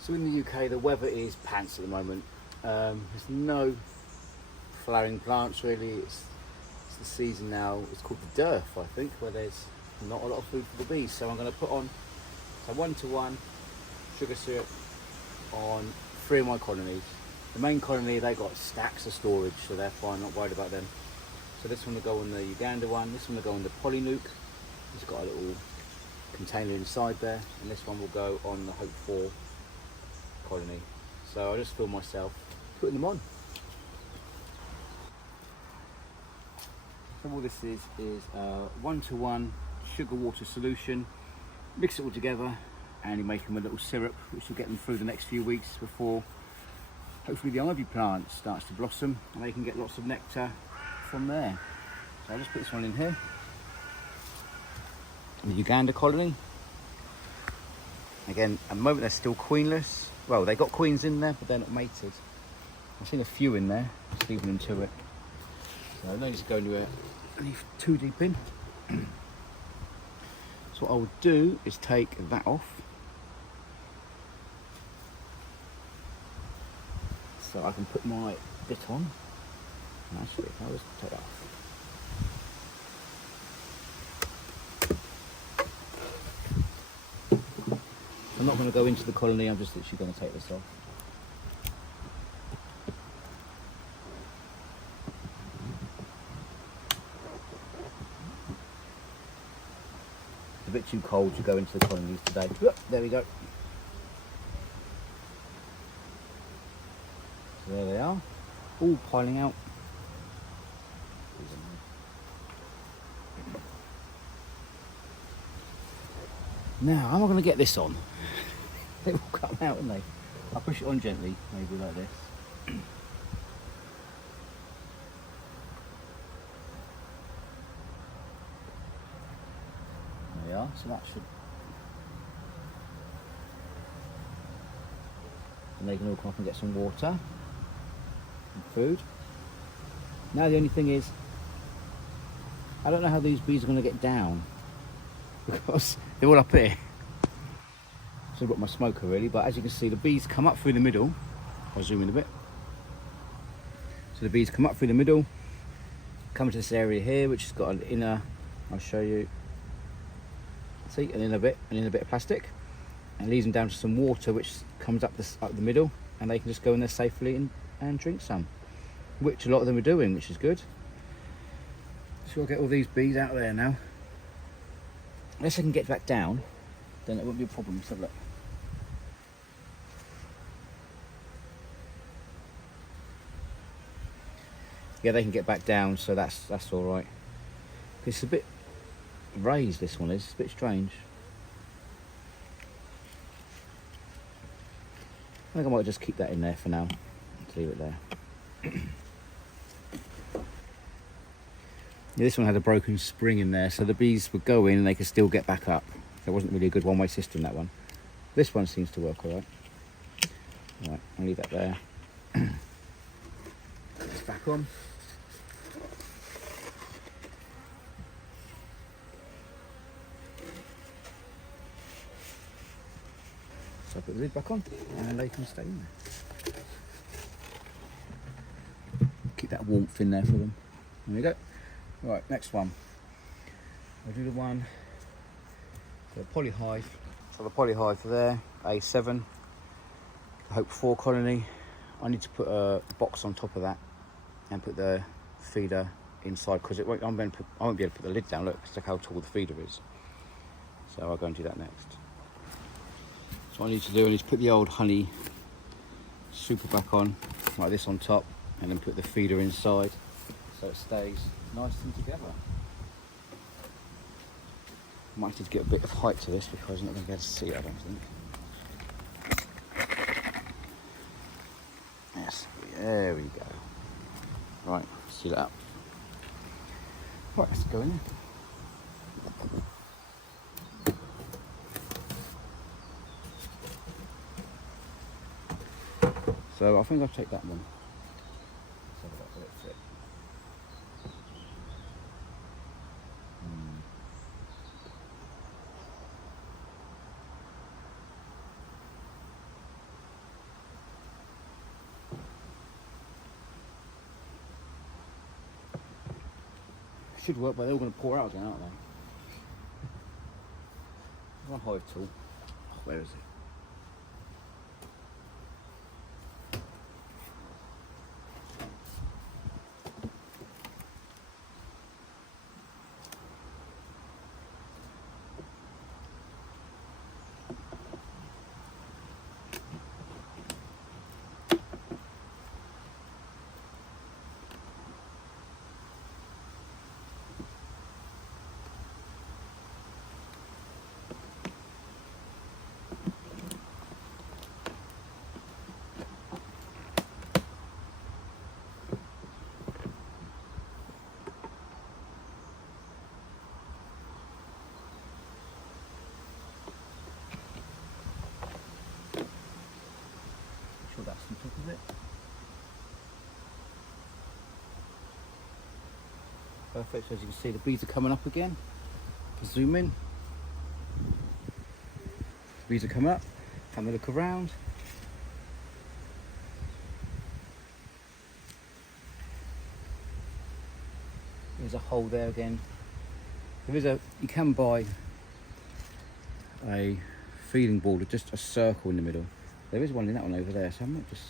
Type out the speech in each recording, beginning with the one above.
So in the UK, the weather is pants at the moment. There's no flowering plants really. It's the season now. It's called the dearth, I think, where there's not a lot of food for the bees. So I'm going to put on a 1-to-1 sugar syrup on 3 of my colonies. The main colony, they got stacks of storage, so they're fine, not worried about them. So this one will go on the Uganda one, this one will go on the Polynuke. It's got a little container inside there, and this one will go on the Hope 4 colony. So I just feel myself putting them on. So all this is a 1-to-1 sugar water solution. Mix it all together and you make them a little syrup, which will get them through the next few weeks before hopefully the ivy plant starts to blossom and they can get lots of nectar from there. So I'll just put this one in here. The Uganda colony. Again, at the moment they're still queenless. Well, they got queens in there, but they're not mated. I've seen a few in there, just leaving them to it. So no need to go anywhere too deep in. So what I will do is take that off. So I can put my bit on. And actually, if I was to take that off. I'm not going to go into the colony, I'm just literally going to take this off. It's a bit too cold to go into the colonies today. There we go. So there they are, all piling out. Now, how am I going to get this on? They will come out, won't they? I'll push it on gently, maybe like this. There we are, so that should... And they can all come up and get some water and food. Now the only thing is, I don't know how these bees are going to get down because they're all up here. So I've got my smoker really, but as you can see the bees come up through the middle. I'll zoom in a bit. So the bees come up through the middle, come to this area here which has got an inner, I'll show you, see, an inner bit of plastic, and leads them down to some water which comes up the middle, and they can just go in there safely and drink some, which a lot of them are doing, which is good. So I'll get all these bees out of there now. Unless I can get back down, then it won't be a problem. Let's have a look. Yeah, they can get back down, so that's all right. It's a bit raised, this one is. It's a bit strange. I think I might just keep that in there for now. Let's leave it there. Yeah, this one had a broken spring in there, so the bees would go in and they could still get back up. There wasn't really a good one-way system, that one. This one seems to work all right. All right, I'll leave that there. It's back on. So I put the lid back on and they can stay in there. Keep that warmth in there for them. There we go. Right, next one. I'll do the one for the polyhive. So the polyhive there, A7, the Hope 4 colony. I need to put a box on top of that and put the feeder inside because I won't be able to put the lid down. Look how tall the feeder is. So I'll go and do that next. So what I need to do is put the old honey super back on, like this on top, and then put the feeder inside so it stays nice and together. Might need to get a bit of height to this because I'm not going to be able to see it, I don't think. Yes, there we go. Right, seal it up. Right, let's go in there. So I think I'll take that one. Let's have a look, let's see. Should work, but they're all going to pour out again, aren't they? One hive tool. Oh, where is it? Sure that's on top of it. Perfect, so as you can see the bees are coming up again. Zoom in. The bees are coming up, have a look around. There's a hole there again. You can buy a feeding ball with just a circle in the middle. There is one in that one over there, so I might just,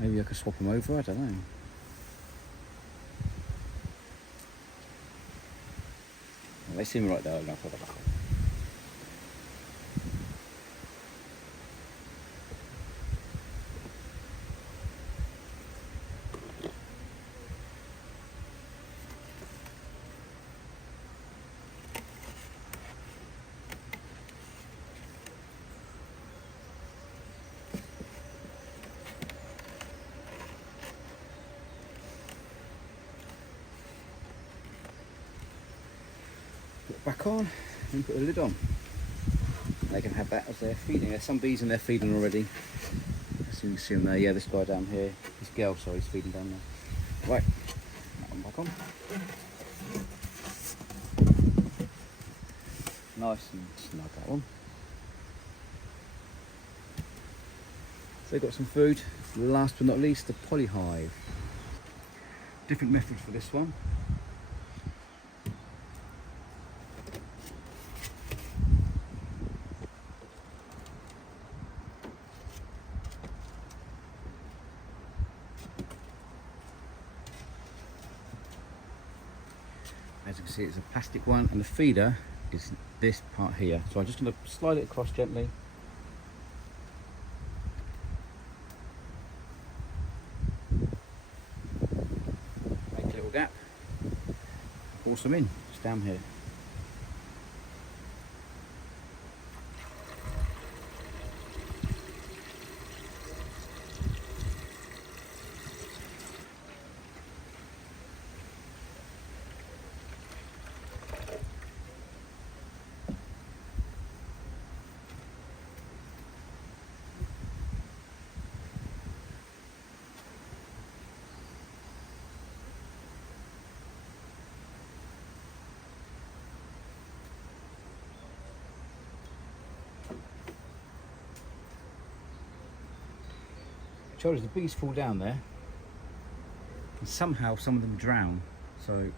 maybe I could swap them over, I don't know. Well, they seem right there, I'm going to put that back on. Put it back on and put the lid on. They can have that as their feeding. There's some bees in there feeding already. As you can see them there. Yeah, this guy down here, this girl, sorry, is feeding down there. Right, that one back on. Nice and snug, that one. So they've got some food. Last but not least, the polyhive. Different method for this one. As you can see, it's a plastic one, and the feeder is this part here. So I'm just going to slide it across gently. Make a little gap. Pour some in, just down here. As the bees fall down there, and somehow some of them drown. So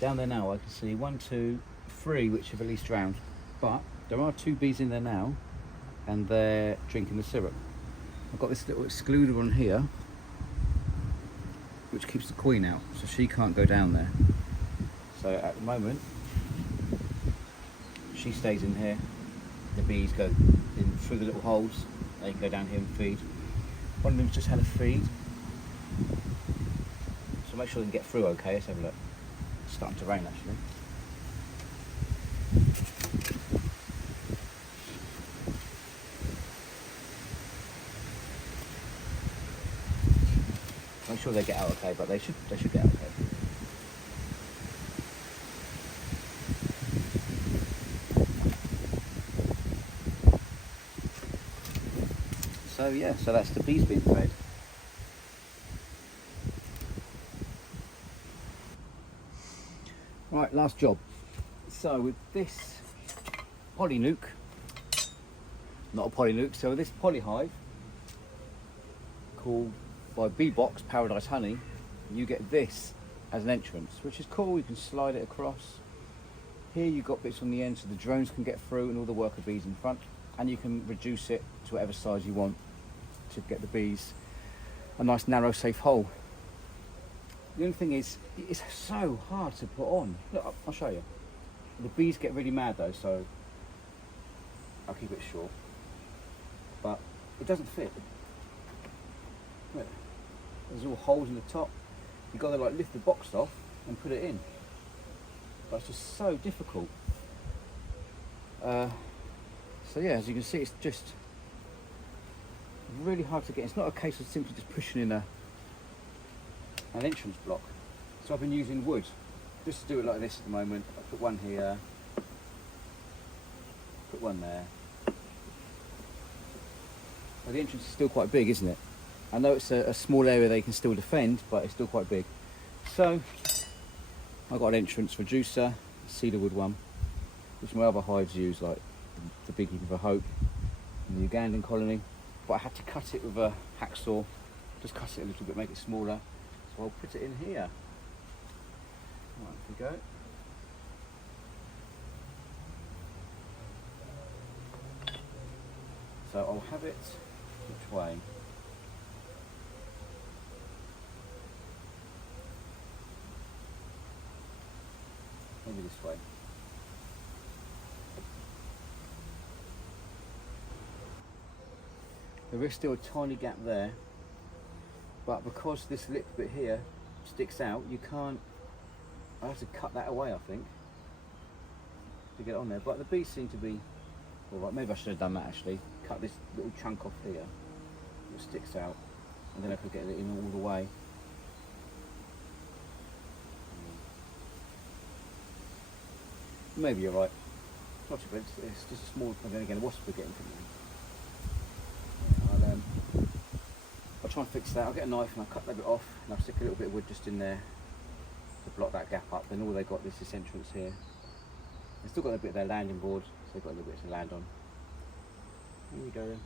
down there now I can see 1, 2, 3 which have at least drowned, but there are 2 bees in there now and they're drinking the syrup. I've got this little excluder on here which keeps the queen out, so she can't go down there. So at the moment she stays in here, the bees go in through the little holes, they can go down here and feed. One of them's just had a feed, so make sure they can get through okay. Let's have a look. It's starting to rain actually. Make sure they get out okay, but they should get out okay. So yeah, so that's the bees being fed. Right, last job. So with this polynuke, not a polynuke, so with this polyhive called by Bee Box Paradise Honey, you get this as an entrance, which is cool. You can slide it across. Here you've got bits on the end so the drones can get through and all the worker bees in front, and you can reduce it to whatever size you want to get the bees a nice narrow safe hole. The only thing is, it's so hard to put on. Look, I'll show you. The bees get really mad though, so I'll keep it short. But it doesn't fit. Look, there's all holes in the top. You've got to like lift the box off and put it in. But it's just so difficult. So yeah, as you can see, it's just really hard to get. It's not a case of simply just pushing in an entrance block. So I've been using wood just to do it like this at the moment. I put one here, put one there. Well, the entrance is still quite big, isn't it? I know it's a small area they can still defend, but it's still quite big. So I've got an entrance reducer, cedar wood one, which my other hives use, like the Beekeeper for Hope and the Ugandan colony. But I had to cut it with a hacksaw, just cut it a little bit, make it smaller. So I'll put it in here. Right, off we go. So I'll have it which way? Maybe this way. There is still a tiny gap there, but because this lip bit here sticks out, you can't, I have to cut that away, I think, to get it on there. But the bees seem to be all right. Maybe I should have done that actually. Cut this little chunk off here that sticks out, and then I could get it in all the way. Maybe you're right. Not too bad. It's just a small. And then again, wasps are getting to me. I'll try and fix that. I'll get a knife and I'll cut that bit off, and I'll stick a little bit of wood just in there to block that gap up. Then all they've got is this entrance here. They've still got a bit of their landing board, so they've got a little bit to land on. Here we go then.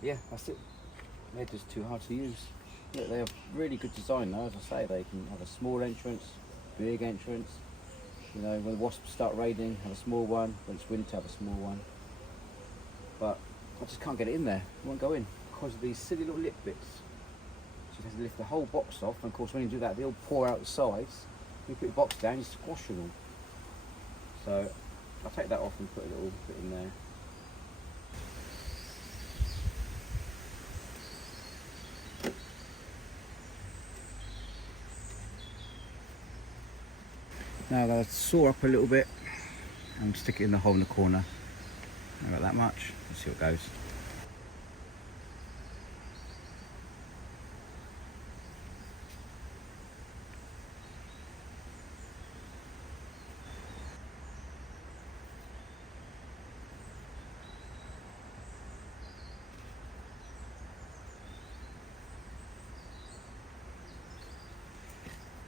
Yeah, that's it. They're just too hard to use. Look, they have really good design though. As I say, they can have a small entrance, big entrance. You know, when the wasps start raiding, have a small one. When it's winter, have a small one. But I just can't get it in there. It won't go in because of these silly little lip bits. So you have to lift the whole box off, and of course when you do that, they all pour out the sides. You put the box down, you squash them all. So I'll take that off and put a little bit in there. Now I'm going to saw up a little bit and stick it in the hole in the corner. Not that much. Let's see what goes.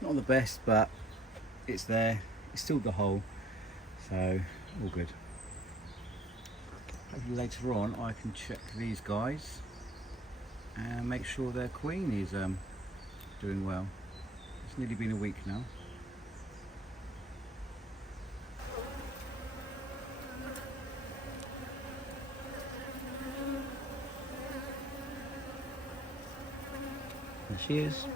Not the best, but it's there. It's still the hole, so all good. Maybe later on I can check these guys and make sure their queen is doing well. It's nearly been a week now. There she is.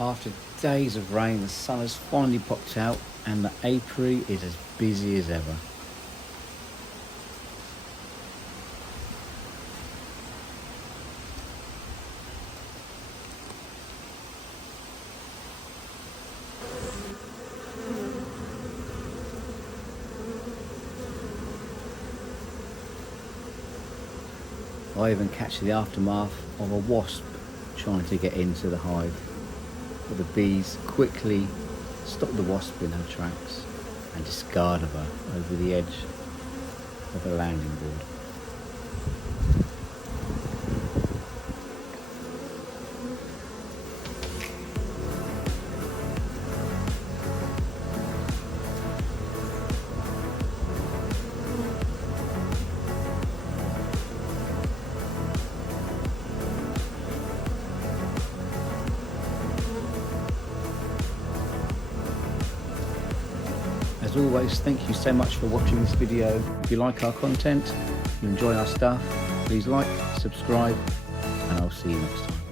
After days of rain, the sun has finally popped out and the apiary is as busy as ever. I even catch the aftermath of a wasp trying to get into the hive, but the bees quickly stop the wasp in her tracks and discard of her over the edge of a landing board. As always, thank you so much for watching this video. If you like our content, you enjoy our stuff, please like, subscribe, and I'll see you next time.